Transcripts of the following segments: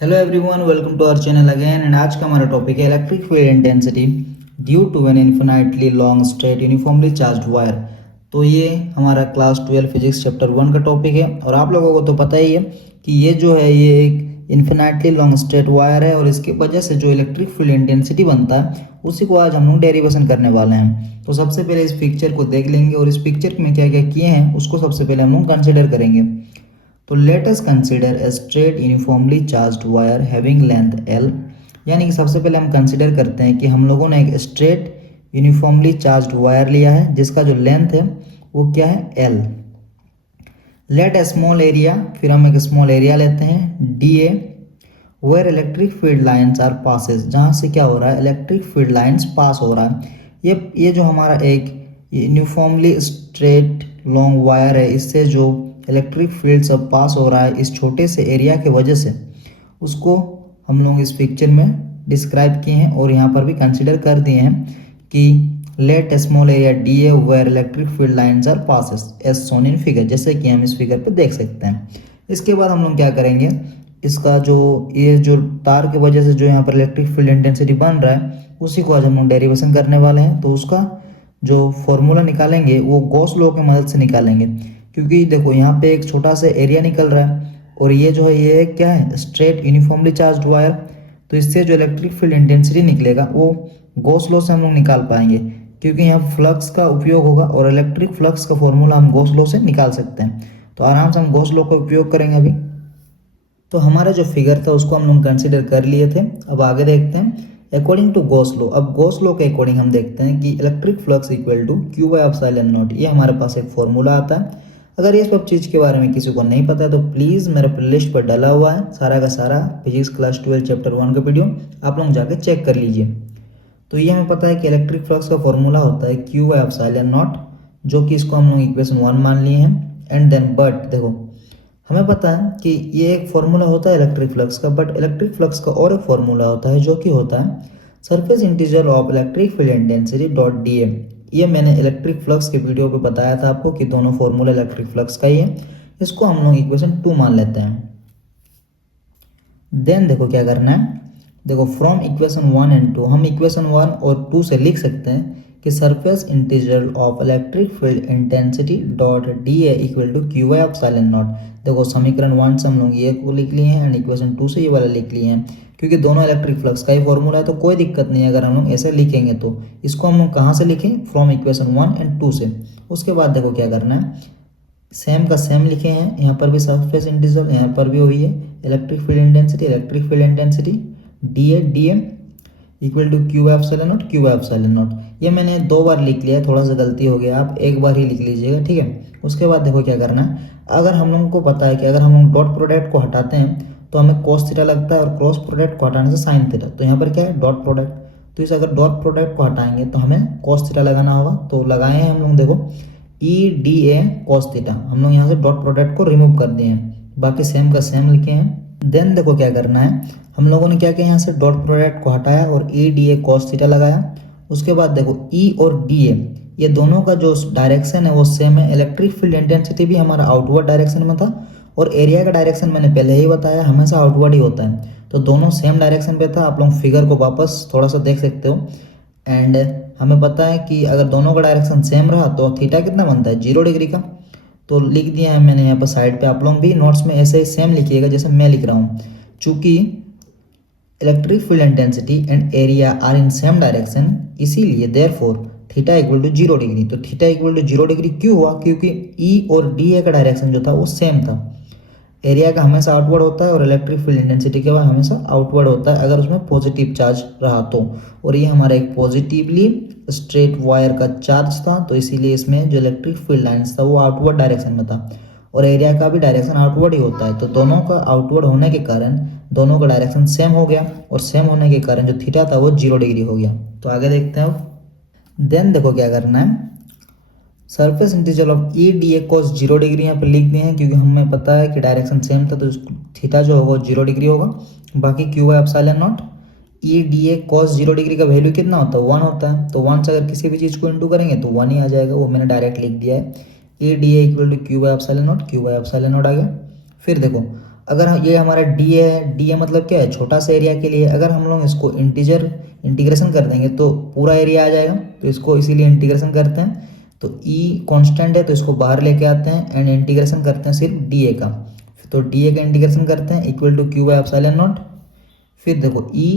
Hello everyone, welcome to our channel again. And आज का हमारा टॉपिक है electric field intensity due to an infinitely long straight uniformly charged wire. तो ये हमारा क्लास 12 फिजिक्स चैप्टर 1 का टॉपिक है और आप लोगों को तो पता ही है कि ये जो है ये एक इन्फिनाइटली लॉन्ग स्ट्रेट वायर है और इसकी वजह से जो इलेक्ट्रिक फील्ड इंटेंसिटी बनता है उसी को आज हम लोग डेरिवेशन करने वाले हैं। तो सबसे पहले इस पिक्चर को देख लेंगे और इस पिक्चर में क्या क्या किए हैं उसको सबसे पहले हम लोग कंसिडर करेंगे। तो let us consider a straight uniformly charged wire having length L. यानी कि सबसे पहले हम कंसिडर करते हैं कि हम लोगों ने एक स्ट्रेट यूनिफॉर्मली चार्ज्ड वायर लिया है जिसका जो लेंथ है वो क्या है L. Let a small area, फिर हम एक स्मॉल एरिया लेते हैं D A where electric field lines are passes, जहाँ से क्या हो रहा है इलेक्ट्रिक फील्ड लाइंस पास हो रहा है। ये जो हमारा एक यूनिफॉर्मली स्ट्रेट लॉन्ग वायर है इससे जो इलेक्ट्रिक फील्ड सब पास हो रहा है इस छोटे से एरिया के वजह से उसको हम लोग इस पिक्चर में डिस्क्राइब किए हैं और यहाँ पर भी कंसिडर कर दिए हैं कि let a small area D A where electric field lines are passes as shown in figure, जैसे कि हम इस फिगर पे देख सकते हैं। इसके बाद हम लोग क्या करेंगे, इसका जो ये जो तार की वजह से जो यहाँ पर इलेक्ट्रिक फील्ड इंटेंसिटी बन रहा है उसी को आज हम लोग डेरिवेशन करने वाले हैं। तो उसका जो फॉर्मूला निकालेंगे वो गॉस लॉ की मदद से निकालेंगे, क्योंकि देखो यहाँ पे एक छोटा सा एरिया निकल रहा है और ये जो है ये क्या है स्ट्रेट यूनिफॉर्मली चार्ज्ड वायर। तो इससे जो इलेक्ट्रिक फील्ड इंटेंसिटी निकलेगा वो गॉस लॉ से हम लोग निकाल पाएंगे, क्योंकि यहाँ फ्लक्स का उपयोग होगा और इलेक्ट्रिक फ्लक्स का फॉर्मूला हम गॉस लॉ से निकाल सकते हैं। तो आराम से हम गॉस लॉ का उपयोग करेंगे अभी। तो हमारा जो फिगर था उसको हम लोग कंसिडर कर लिए थे। अब आगे देखते हैं अकॉर्डिंग टू गॉस लॉ। अब गॉस लॉ के अकॉर्डिंग हम देखते हैं कि electric flux equal to Q by epsilon nought, ये हमारे पास एक फॉर्मूला आता है। अगर ये सब चीज़ के बारे में किसी को नहीं पता है तो प्लीज़ मेरे प्लेलिस्ट पर डाला हुआ है सारा का सारा फिजिक्स क्लास 12 चैप्टर 1 का वीडियो, आप लोग जाके चेक कर लीजिए। तो ये हमें पता है कि इलेक्ट्रिक फ्लक्स का फॉर्मूला होता है क्यू बाई एप्सिलॉन नॉट, जो कि इसको हम लोग इक्वेशन 1 मान लिए हैं। एंड देन बट देखो हमें पता है कि ये एक फॉर्मूला होता है इलेक्ट्रिक फ्लक्स का, बट इलेक्ट्रिक फ्लक्स का और एक फॉर्मूला होता है जो कि होता है surface integral of electric field intensity dot D ए। ये मैंने इलेक्ट्रिक फ्लक्स के वीडियो पे बताया था आपको कि दोनों फॉर्मूला इलेक्ट्रिक फ्लक्स का ही है। इसको हम लोग इक्वेशन 2 मान लेते हैं। देन देखो क्या करना है, देखो फ्रॉम इक्वेशन 1 एंड 2 हम इक्वेशन 1 और 2 से लिख सकते हैं कि surface integral of electric field intensity dot D A equal to Q by epsilon nought. देखो समीकरण 1 से हम लोग ये को लिख लिए हैं एंड इक्वेशन 2 से ये वाला लिख लिए हैं, क्योंकि दोनों इलेक्ट्रिक फ्लक्स का ही फॉर्मूला है तो कोई दिक्कत नहीं है अगर हम लोग ऐसे लिखेंगे। तो इसको हम लोग कहाँ से लिखें, फ्रॉम इक्वेशन 1 एंड 2 से। उसके बाद देखो क्या करना है, सेम का सेम लिखे हैं, यहाँ पर भी सरफेस इंटीग्रल यहाँ पर भी वही है electric field intensity D A equal to Q by epsilon nought. ये मैंने 2 बार लिख लिया, थोड़ा सा गलती हो गया, आप एक बार ही लिख लीजिएगा, ठीक है। उसके बाद देखो क्या करना है, अगर हम लोगों को पता है कि अगर हम लोग डॉट प्रोडक्ट को हटाते हैं तो हमें कॉस थीटा लगता है और क्रॉस प्रोडक्ट को हटाने से साइन थीटा। तो यहाँ पर क्या है डॉट प्रोडक्ट, तो इस अगर डॉट प्रोडक्ट को हटाएंगे तो हमें कॉस थीटा लगाना होगा। तो लगाए हैं हम लोग, देखो ई डी ए कॉस थीटा, हम लोग यहाँ से डॉट प्रोडक्ट को रिमूव कर दिए हैं, बाकी सेम का सेम लिखे हैं। देन देखो क्या करना है, हम लोगों ने क्या किया यहाँ से डॉट प्रोडक्ट को हटाया और ई डी ए कॉस थीटा लगाया। उसके बाद देखो ई और डी ए ये दोनों का जो डायरेक्शन है वो सेम है। इलेक्ट्रिक फील्ड इंटेंसिटी भी हमारा आउटवर्ड डायरेक्शन में था और एरिया का डायरेक्शन मैंने पहले ही बताया हमेशा आउटवर्ड ही होता है, तो दोनों सेम डायरेक्शन पे था। आप लोग फिगर को वापस थोड़ा सा देख सकते हो। एंड हमें पता है कि अगर दोनों का डायरेक्शन सेम रहा तो थीटा कितना बनता है 0 डिग्री का। तो लिख दिया है मैंने यहाँ पर साइड पे, आप लोग भी नोट्स में ऐसे ही सेम लिखिएगा जैसे मैं लिख रहा हूँ। चूँकि electric field intensity and area are in same direction, इसीलिए therefore theta equal to 0 degree. तो थीटा इक्वल टू 0 डिग्री क्यों हुआ, क्योंकि ई और डी ए का डायरेक्शन जो था वो सेम था। एरिया का हमेशा आउटवर्ड होता है और इलेक्ट्रिक फील्ड इंटेंसिटी का हमेशा आउटवर्ड होता है अगर उसमें पॉजिटिव चार्ज रहा तो। और ये हमारा एक पॉजिटिवली स्ट्रेट वायर का चार्ज था, तो इसीलिए इसमें जो इलेक्ट्रिक फील्ड लाइन्स था वो आउटवर्ड डायरेक्शन में था और एरिया का भी डायरेक्शन आउटवर्ड ही होता है। तो दोनों का आउटवर्ड होने के कारण दोनों का डायरेक्शन सेम हो गया और सेम होने के कारण जो थीटा था वो 0 डिग्री हो गया। तो आगे देखते हैं अब। देन देखो क्या करना है, surface integral of E D A cos 0 degree यहाँ पर लिख दिए हैं, क्योंकि हमें पता है कि डायरेक्शन सेम था तो थीटा जो होगा 0 डिग्री होगा। बाकी Q by epsilon not E D A cos 0 degree का वैल्यू कितना होता है 1 होता है, तो 1 से अगर किसी भी चीज़ को इंटू करेंगे तो 1 ही आ जाएगा, वो मैंने डायरेक्ट लिख दिया है। E D A equal to Q by epsilon not आ गया। फिर देखो अगर ये हमारा डी है, डी ए मतलब क्या है, छोटा सा एरिया के लिए। अगर हम लोग इसको इंटीग्रेशन कर देंगे तो पूरा एरिया आ जाएगा, तो इसको इसीलिए इंटीग्रेशन करते हैं। तो ई कांस्टेंट है तो इसको बाहर लेके आते हैं एंड इंटीग्रेशन करते हैं सिर्फ डी ए का। तो डी ए का इंटीग्रेशन करते हैं equal to Q by epsilon nought. फिर देखो ई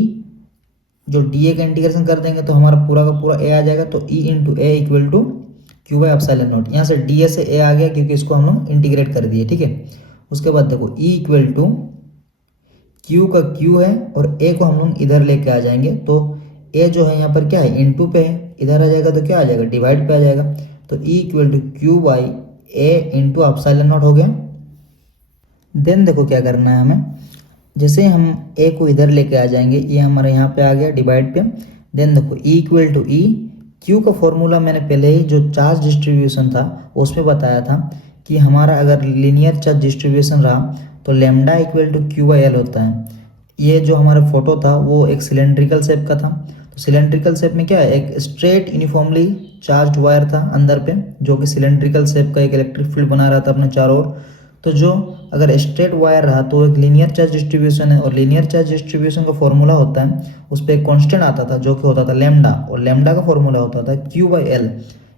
जो डी ए का इंटीग्रेशन कर देंगे तो हमारा पूरा का पूरा ए आ जाएगा, तो E into A equal to Q by epsilon nought. यहाँ से डी ए से ए आ गया क्योंकि इसको हम लोग इंटीग्रेट कर दिए, ठीक है। उसके बाद देखो ई इक्वल टू क्यू का क्यू है और ए को हम लोग इधर लेके आ जाएंगे, तो ए जो है यहाँ पर क्या है, इनटू पे है, इधर आ जाएगा तो क्या आ जाएगा, डिवाइड पे आ जाएगा। तो E equal to Q by A into epsilon nought हो गया। देन देखो क्या करना है हमें, जैसे हम ए को इधर लेके आ जाएंगे, ये हमारा यहाँ पे आ गया डिवाइड पे। देन देखो E equal to E, Q का फॉर्मूला मैंने पहले ही जो चार्ज डिस्ट्रीब्यूशन था उसमें बताया था कि हमारा अगर लीनियर चार्ज डिस्ट्रीब्यूशन रहा तो lambda equal to Q by L होता है। ये जो हमारा फोटो था वो एक सिलेंड्रिकल शेप का था, तो सिलेंड्रिकल शेप में क्या है, एक स्ट्रेट यूनिफॉर्मली चार्ज वायर था अंदर पे, जो कि सिलेंड्रिकल शेप का एक इलेक्ट्रिक फील्ड बना रहा था अपने चारों ओर। तो जो अगर स्ट्रेट वायर रहा तो एक लीनियर चार्ज डिस्ट्रीब्यूशन है, और लीनियर चार्ज डिस्ट्रीब्यूशन का फॉर्मूला होता है, उस पर एक कांस्टेंट आता था जो कि होता था लेमडा, और लेमडा का फॉर्मूला होता था क्यू बाई एल।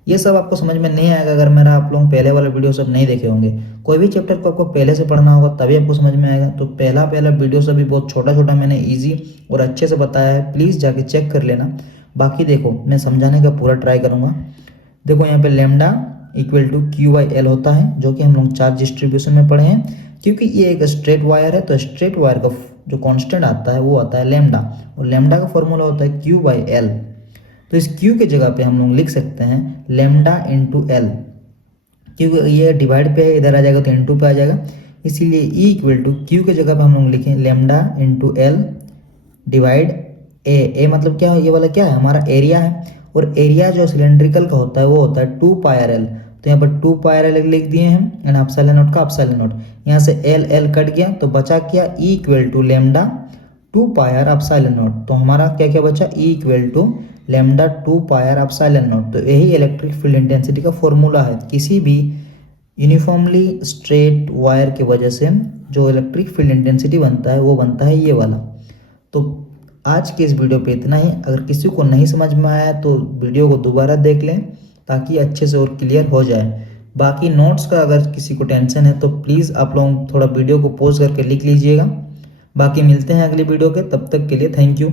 ये सब आपको समझ में नहीं आएगा अगर मेरा आप लोग पहले वाला वीडियो सब नहीं देखे होंगे। कोई भी चैप्टर को आपको पहले से पढ़ना होगा तभी आपको समझ में आएगा। तो पहला वीडियो सब भी बहुत छोटा छोटा मैंने ईजी और अच्छे से बताया है, प्लीज़ जाके चेक कर लेना। बाकी देखो मैं समझाने का पूरा ट्राई करूँगा। देखो यहाँ पे lambda equal to Q by L होता है, जो कि हम लोग चार्ज डिस्ट्रीब्यूशन में पढ़े हैं। क्योंकि ये एक स्ट्रेट वायर है तो स्ट्रेट वायर का जो कांस्टेंट आता है वो आता है लेमडा, और लेमडा का फॉर्मूला होता है क्यू बाई एल। तो इस क्यू के जगह पे हम लोग लिख सकते हैं लेमडा इंटू एल, क्योंकि ये डिवाइड पे है, इधर आ जाएगा तो इंटू पे आ जाएगा, इसीलिए ई इक्वल टू क्यू के जगह पे हम लोग लिखें लेमडा इंटू एल डिवाइड ए। ए मतलब क्या है, ये वाला क्या है, हमारा एरिया है, और एरिया जो सिलेंड्रिकल का होता है वो होता है 2 पाई आर एल। तो यहाँ पर 2 पाई आर एल लिख दिए हैं एंड एप्सिलॉन नॉट का एप्सिलॉन नॉट, यहाँ से एल एल कट गया तो बचा क्या, E equal to lambda 2 pi R epsilon nought. तो हमारा क्या क्या बचा, E equal to lambda 2 pi R epsilon nought. तो यही इलेक्ट्रिक फील्ड इंटेंसिटी का फॉर्मूला है। किसी भी यूनिफॉर्मली स्ट्रेट वायर की वजह से जो इलेक्ट्रिक फील्ड इंटेंसिटी बनता है वो बनता है ये वाला। तो आज के इस वीडियो पे इतना ही। अगर किसी को नहीं समझ में आया तो वीडियो को दोबारा देख लें ताकि अच्छे से और क्लियर हो जाए। बाकी नोट्स का अगर किसी को टेंशन है तो प्लीज़ आप लोग थोड़ा वीडियो को पॉज करके लिख लीजिएगा। बाकी मिलते हैं अगली वीडियो के, तब तक के लिए थैंक यू।